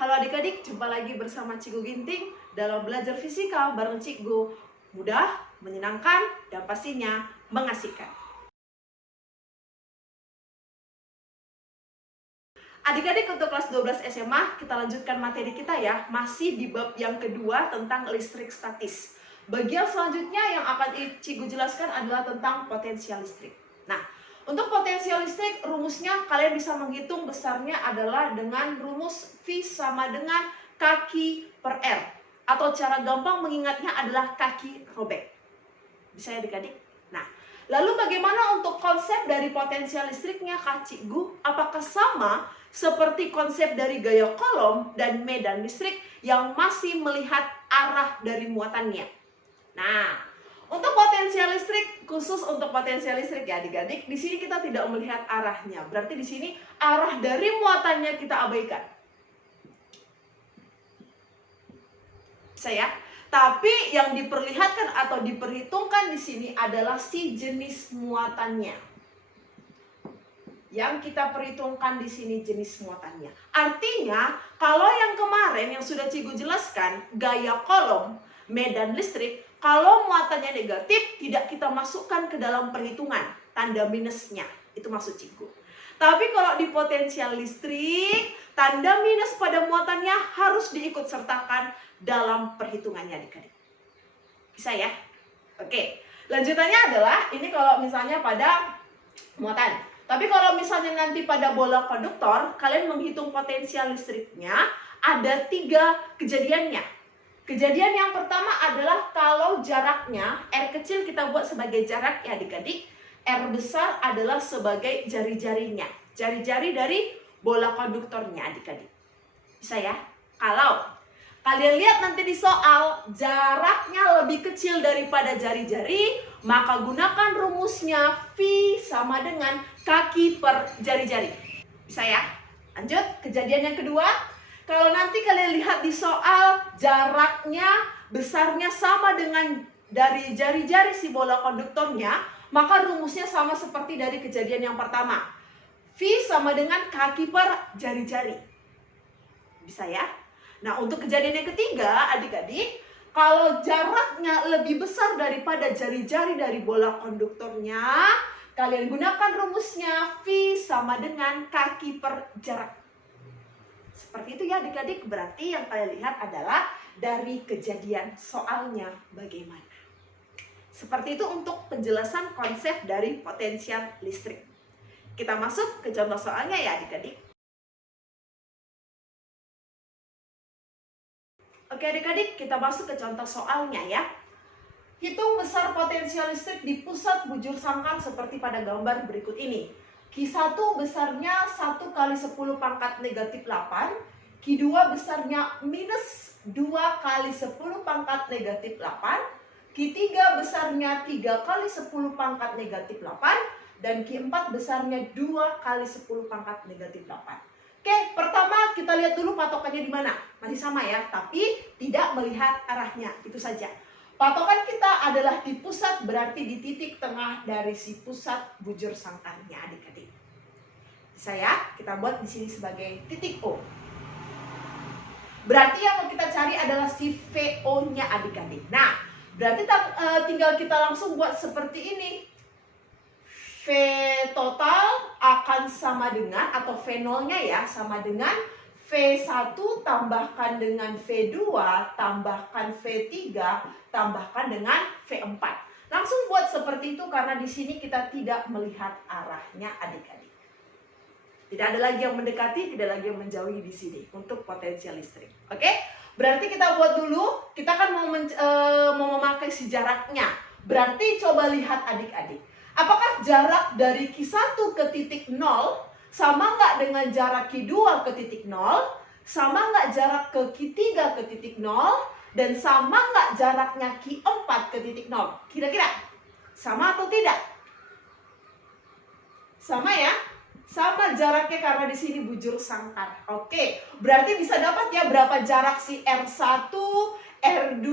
Halo adik-adik, jumpa lagi bersama Cikgu Ginting dalam belajar fisika bareng Cikgu. Mudah, menyenangkan, dan pastinya mengasihkan. Adik-adik untuk kelas 12 SMA, kita lanjutkan materi kita ya. Masih di bab yang kedua tentang listrik statis. Bagian selanjutnya yang akan Cikgu jelaskan adalah tentang potensial listrik. Nah, untuk potensial listrik, rumusnya kalian bisa menghitung besarnya adalah dengan rumus V sama dengan kaki per R. Atau cara gampang mengingatnya adalah kaki robek. Bisa ya adik-adik? Nah, lalu bagaimana untuk konsep dari potensial listriknya Kak Cikgu? Apakah sama seperti konsep dari gaya kolom dan medan listrik yang masih melihat arah dari muatannya? Nah, untuk potensial listrik, khusus untuk potensial listrik ya adik-adik, di sini kita tidak melihat arahnya. Berarti di sini arah dari muatannya kita abaikan. Bisa ya? Tapi yang diperlihatkan atau diperhitungkan di sini adalah si jenis muatannya. Yang kita perhitungkan di sini jenis muatannya. Artinya, kalau yang kemarin yang sudah Cikgu jelaskan, gaya kolom, medan listrik, kalau muatannya negatif, tidak kita masukkan ke dalam perhitungan. Tanda minusnya, itu maksud Cikgu. Tapi kalau di potensial listrik, tanda minus pada muatannya harus diikut sertakan dalam perhitungannya adik-adik. Bisa ya? Oke, lanjutannya adalah, ini kalau misalnya pada muatan. Tapi kalau misalnya nanti pada bola konduktor, kalian menghitung potensial listriknya, ada 3 kejadiannya. Kejadian yang pertama adalah kalau jaraknya, R kecil kita buat sebagai jarak ya adik-adik, R besar adalah sebagai jari-jarinya. Jari-jari dari bola konduktornya adik-adik. Bisa ya? Kalau kalian lihat nanti di soal, jaraknya lebih kecil daripada jari-jari, maka gunakan rumusnya V sama dengan kaki per jari-jari. Bisa ya? Lanjut, kejadian yang kedua. Kalau nanti kalian lihat di soal, jaraknya besarnya sama dengan dari jari-jari si bola konduktornya, maka rumusnya sama seperti dari kejadian yang pertama. V sama dengan kaki per jari-jari. Bisa ya? Nah, untuk kejadian yang ketiga, adik-adik, kalau jaraknya lebih besar daripada jari-jari dari bola konduktornya, kalian gunakan rumusnya V sama dengan kaki per jarak. Seperti itu ya adik-adik, berarti yang kalian lihat adalah dari kejadian soalnya bagaimana. Seperti itu untuk penjelasan konsep dari potensial listrik. Kita masuk ke contoh soalnya ya adik-adik. Oke adik-adik, kita masuk ke contoh soalnya ya. Hitung besar potensial listrik di pusat bujur sangkar seperti pada gambar berikut ini. Q1 besarnya 1 kali 10 pangkat negatif 8. Q2 besarnya minus 2 kali 10 pangkat negatif 8. Q3 besarnya 3 kali 10 pangkat negatif 8. Dan Q4 besarnya 2 kali 10 pangkat negatif 8. Oke, pertama kita lihat dulu patokannya di mana. Masih sama ya, tapi tidak melihat arahnya. Itu saja. Patokan kita adalah di pusat, berarti di titik tengah dari si pusat bujur sangkarnya adik-adik. Bisa ya? Kita buat di sini sebagai titik O. Berarti yang mau kita cari adalah si VO-nya adik-adik. Nah, berarti tinggal kita langsung buat seperti ini. V total akan sama dengan, atau V0-nya ya, sama dengan V1 tambahkan dengan V2 tambahkan V3 tambahkan dengan V4. Langsung buat seperti itu karena di sini kita tidak melihat arahnya adik-adik. Tidak ada lagi yang mendekati, tidak lagi yang menjauhi di sini untuk potensial listrik. Oke? Berarti kita buat dulu, kita kan mau memakai si jaraknya. Berarti coba lihat adik-adik. Apakah jarak dari Q1 ke titik 0 sama nggak dengan jarak Q2 ke titik 0? Sama nggak jarak ke Q3 ke titik 0? Dan sama nggak jaraknya Q4 ke titik 0? Kira-kira sama atau tidak? Sama ya? Sama jaraknya karena di sini bujur sangkar. Oke, berarti bisa dapat ya berapa jarak si R1, R2,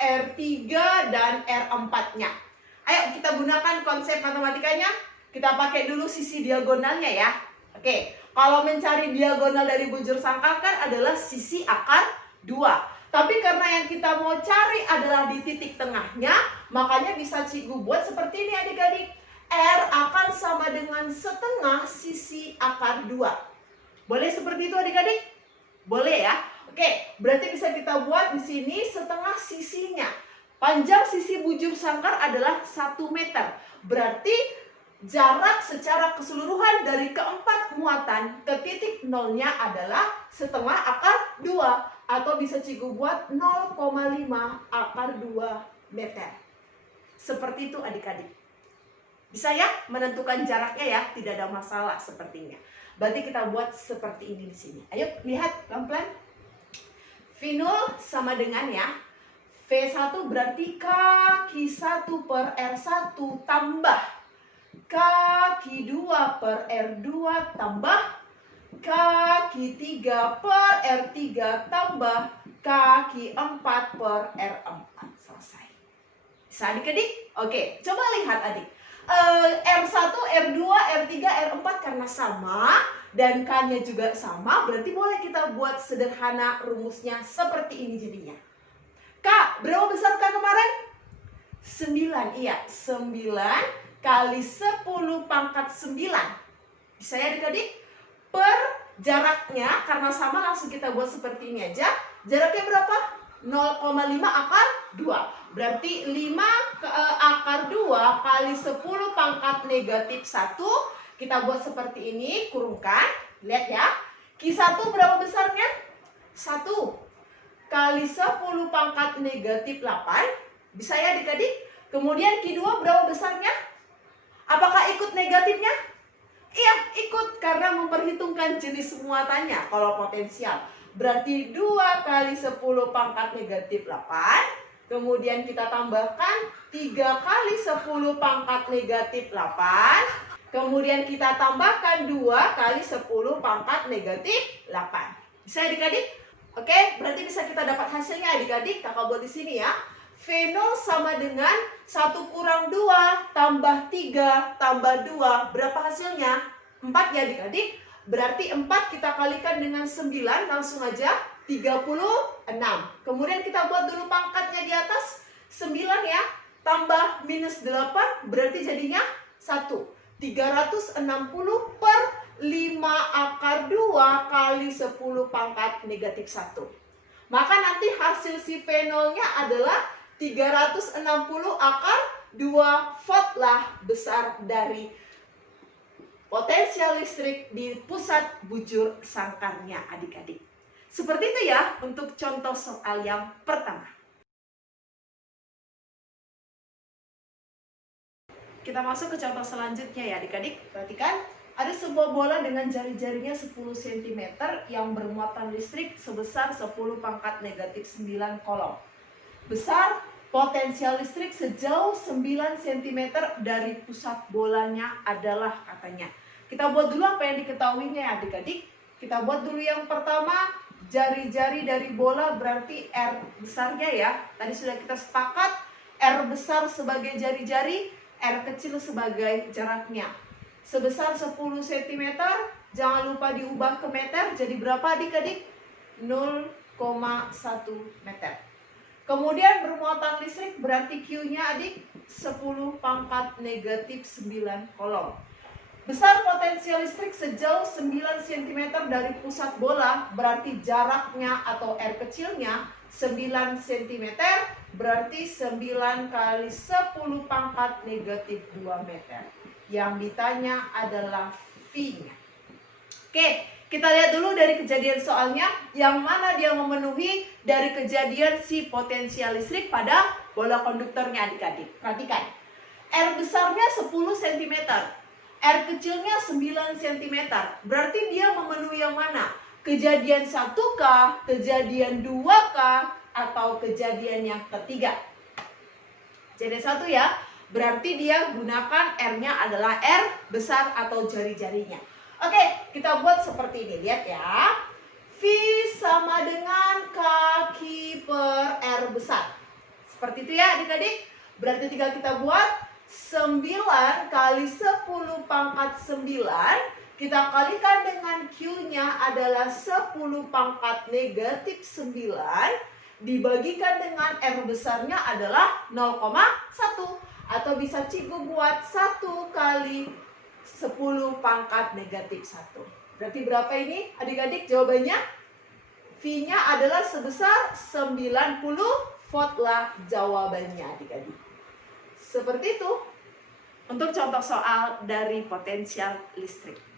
R3, dan R4-nya. Ayo kita gunakan konsep matematikanya. Kita pakai dulu sisi diagonalnya ya. Oke, Kalau mencari diagonal dari bujur sangkar kan adalah sisi akar 2. Tapi karena yang kita mau cari adalah di titik tengahnya, makanya bisa Cikgu buat seperti ini adik-adik. R akan sama dengan setengah sisi akar 2. Boleh seperti itu adik-adik? Boleh ya? Oke, berarti bisa kita buat di sini setengah sisinya. Panjang sisi bujur sangkar adalah 1 meter. Berarti jarak secara keseluruhan dari keempat muatan ke titik nolnya adalah setengah akar 2. Atau bisa Cikgu buat 0,5 akar 2 meter. Seperti itu adik-adik. Bisa ya menentukan jaraknya ya, tidak ada masalah sepertinya. Berarti kita buat seperti ini di sini. Ayo lihat pelan-pelan. V0 sama dengan ya, V1 berarti kaki 1 per R1 tambah kaki 2 per R2 tambah kaki 3 per R3 tambah kaki 4 per R4. Selesai. Bisa adik-adik? Oke, coba lihat adik. R1, R2, R3, R4 karena sama dan K-nya juga sama, berarti boleh kita buat sederhana rumusnya seperti ini jadinya. K, berapa besar K kemarin? 9, iya 9 kali 10 pangkat 9. Bisa ya adik-adik? Per jaraknya, karena sama langsung kita buat seperti ini aja. Jaraknya berapa? 0,5 akar 2. Berarti 5 akar 2 kali 10 pangkat negatif 1. Kita buat seperti ini, kurungkan. Lihat ya. Q1 berapa besarnya? 1 kali 10 pangkat negatif 8. Bisa ya adik-adik? Kemudian Q2 berapa besarnya? Apakah ikut negatifnya? Iya, ikut karena memperhitungkan jenis muatannya kalau potensial. Berarti 2 kali 10 pangkat negatif 8. Kemudian kita tambahkan 3 kali 10 pangkat negatif 8. Kemudian kita tambahkan 2 kali 10 pangkat negatif 8. Bisa adik-adik? Oke, berarti bisa kita dapat hasilnya adik-adik. Kakak buat di sini ya. V0 sama dengan 1 kurang 2 tambah 3 tambah 2. Berapa hasilnya? 4 ya adik-adik. Berarti 4 kita kalikan dengan 9, langsung aja 36. Kemudian kita buat dulu pangkatnya di atas. 9 ya, tambah minus 8 berarti jadinya 1. 360 per 5 akar 2 kali 10 pangkat negatif 1. Maka nanti hasil si V0-nya adalah 360 akar 2 volt lah besar dari potensial listrik di pusat bujur sangkarnya adik-adik. Seperti itu ya untuk contoh soal yang pertama. Kita masuk ke contoh selanjutnya ya adik-adik. Perhatikan, ada sebuah bola dengan jari-jarinya 10 cm yang bermuatan listrik sebesar 10 pangkat negatif 9 kolom. Besar potensial listrik sejauh 9 cm dari pusat bolanya adalah katanya. Kita buat dulu apa yang diketahuinya ya adik-adik. Kita buat dulu yang pertama, jari-jari dari bola berarti R besarnya ya. Tadi sudah kita sepakat, R besar sebagai jari-jari, R kecil sebagai jaraknya. Sebesar 10 cm, jangan lupa diubah ke meter, jadi berapa adik-adik? 0,1 meter. Kemudian bermuatan listrik berarti Q-nya adik 10 pangkat negatif 9 kolom. Besar potensial listrik sejauh 9 cm dari pusat bola berarti jaraknya atau R kecilnya 9 cm berarti 9 kali 10 pangkat negatif 2 meter. Yang ditanya adalah V-nya. Oke, kita lihat dulu dari kejadian soalnya yang mana dia memenuhi dari kejadian si potensial listrik pada bola konduktornya adik-adik. Perhatikan, R besarnya 10 cm, R kecilnya 9 cm. Berarti dia memenuhi yang mana? Kejadian 1K, kejadian 2K, atau kejadian yang ketiga. Kejadian 1 ya, berarti dia gunakan R-nya adalah R besar atau jari-jarinya. Oke, kita buat seperti ini. Lihat ya. V sama dengan kaki per R besar. Seperti itu ya adik-adik. Berarti tinggal kita buat 9 kali 10 pangkat 9. Kita kalikan dengan Q-nya adalah 10 pangkat negatif 9 dibagikan dengan R besarnya adalah 0,1. Atau bisa Cigu buat 1 kali 10 pangkat negatif 1. Berarti berapa ini adik-adik jawabannya? V-nya adalah sebesar 90 volt lah jawabannya adik-adik. Seperti itu untuk contoh soal dari potensial listrik.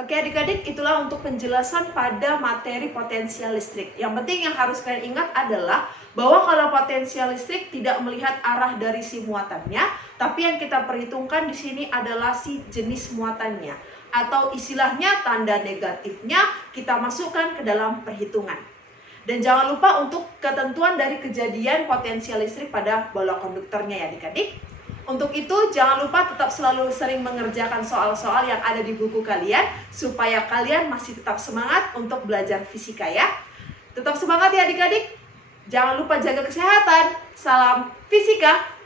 Oke adik-adik, itulah untuk penjelasan pada materi potensial listrik. Yang penting yang harus kalian ingat adalah bahwa kalau potensial listrik tidak melihat arah dari si muatannya, tapi yang kita perhitungkan di sini adalah si jenis muatannya. Atau istilahnya tanda negatifnya kita masukkan ke dalam perhitungan. Dan jangan lupa untuk ketentuan dari kejadian potensial listrik pada bola konduktornya ya adik-adik. Untuk itu jangan lupa tetap selalu sering mengerjakan soal-soal yang ada di buku kalian supaya kalian masih tetap semangat untuk belajar fisika ya. Tetap semangat ya adik-adik. Jangan lupa jaga kesehatan. Salam fisika.